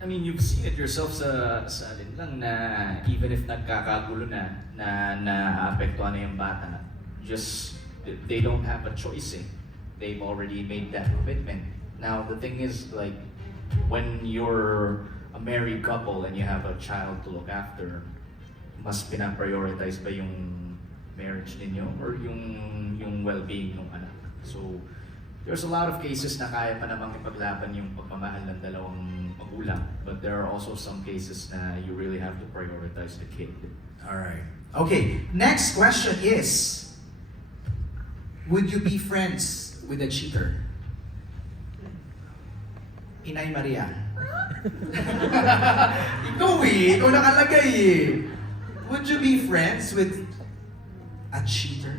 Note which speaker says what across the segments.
Speaker 1: I mean, you've seen it yourself sa, sa alin lang na even if nagkakagulo na, na naapektuhan na yung bata, just, they don't have a choice eh. They've already made that commitment. Now, the thing is, like, when you're a married couple and you have a child to look after, mas pinaprioritize ba yung marriage ninyo or yung yung well-being ng anak? There's a lot of cases na kaya pa namang ipaglaban yung pagmamahal ng dalawang magulang. But there are also some cases na you really have to prioritize the kid.
Speaker 2: Alright. Okay, next question is, would you be friends with a cheater? Inay Maria. ikaw eh, ikaw nakalagay eh. Would you be friends with a cheater?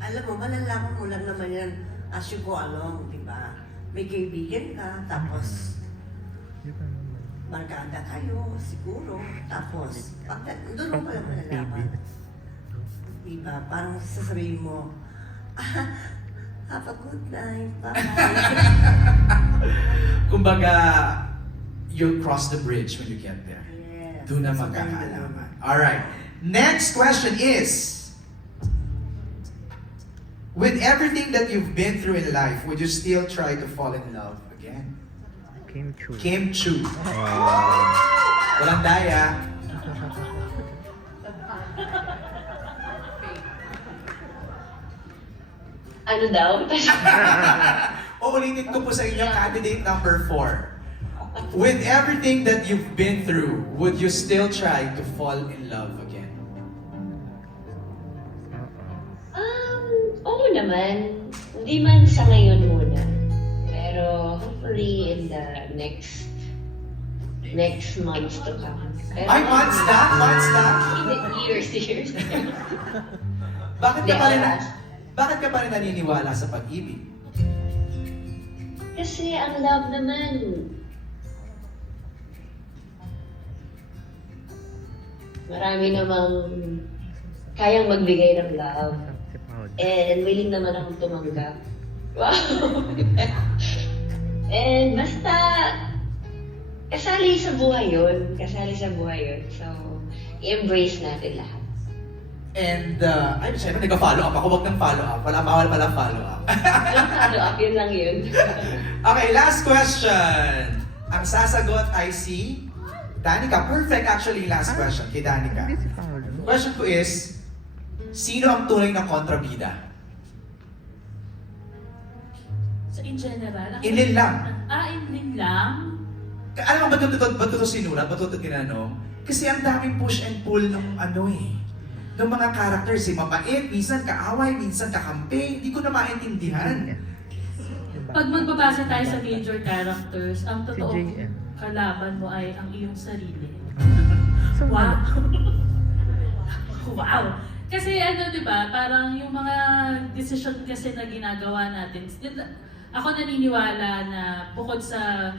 Speaker 3: Alam mo, malalaman mo lang naman yan as you go along, di ba? May kaibigan ka, tapos barkada kayo, siguro. Tapos, pag doon mo pala malalaman. Di ba? Parang sasabihin mo, ah, have a good night, bye.
Speaker 2: Kumbaga, you'll cross the bridge when you get there.
Speaker 3: yes.
Speaker 2: Doon na magkakaalaman. Alright. Next question is, with everything that you've been through in life, would you still try to fall in love again?
Speaker 4: Kim Chu.
Speaker 2: Kim Chu. Walang daya.
Speaker 5: Ano daw?
Speaker 2: Uulitin ko po sa inyo, candidate number four. With everything that you've been through, would you still try to fall in love again?
Speaker 5: Naman. Hindi man sa ngayon muna. Pero hopefully in the next next months to come. Pero,
Speaker 2: Ay, months na? Months na?
Speaker 5: Hindi, years, years.
Speaker 2: Bakit ka pa rin, bakit ka pa rin naniniwala sa pag-ibig?
Speaker 5: Kasi ang love naman, marami namang kayang magbigay ng love. And willing naman akong tumanggap. Wow! And basta, kasali sa buhay yun. Kasali sa buhay yun. So, i-embrace natin lahat.
Speaker 2: And, uh, ay, syempre, nag-follow up ako. Huwag ng follow up. Wala, bawal pala follow up.
Speaker 5: Yung follow-up, yun lang yun.
Speaker 2: okay, last question. Ang sasagot ay si Danica. Perfect actually last question kay Danica. Question ko is, sino ang tunay na kontrabida?
Speaker 6: So in general, ang
Speaker 2: Inlin lang.
Speaker 6: Ah, inlin lang?
Speaker 2: Ka- Alam mo ba ito, ito, ba ito sinulat? Ba ito tinanong? Kasi ang daming push and pull ng ano eh. Ng mga characters eh. Mabait, minsan kaaway, minsan kakampi. Hindi ko na maintindihan.
Speaker 6: Pag magbabasa tayo sa major characters, ang
Speaker 4: Si
Speaker 6: totoo
Speaker 4: JM.
Speaker 6: kalaban mo ay ang iyong sarili.
Speaker 4: So,
Speaker 6: Wow! wow! Kasi ano, di ba, parang yung mga decision kasi na ginagawa natin, ako naniniwala na bukod sa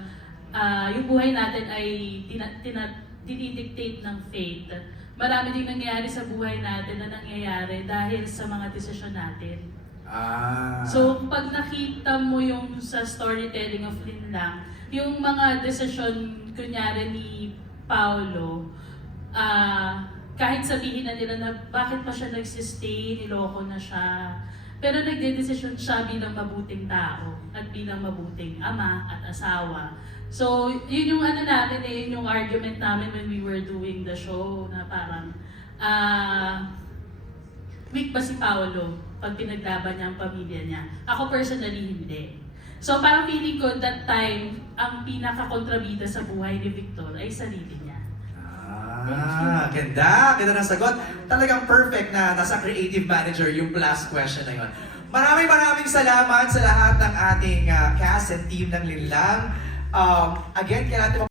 Speaker 6: ah, yung buhay natin ay tina, tina, dinidictate ng fate, marami din nangyayari sa buhay natin na nangyayari dahil sa mga desisyon natin.
Speaker 2: Ah.
Speaker 6: So, pag nakita mo yung sa storytelling of Lin Lang, yung mga desisyon, kunyari ni Paolo, ah kahit sabihin na nila na bakit pa siya nagsistay, niloko na siya, pero nagdedesisyon siya bilang mabuting tao at bilang mabuting ama at asawa. So, yun yung ano namin eh, yun yung argument namin when we were doing the show na parang, ah, weak ba si Paolo pag pinaglaban niya ang pamilya niya? Ako personally, hindi. So parang feeling ko that time, ang pinaka-kontrabida sa buhay ni Victor ay sarili niya.
Speaker 2: Ah, ganda. Ganda ng sagot. Talagang perfect na nasa creative manager yung last question na yun. Maraming maraming salamat sa lahat ng ating ah, cast and team ng Linlang. Um, again, kailangan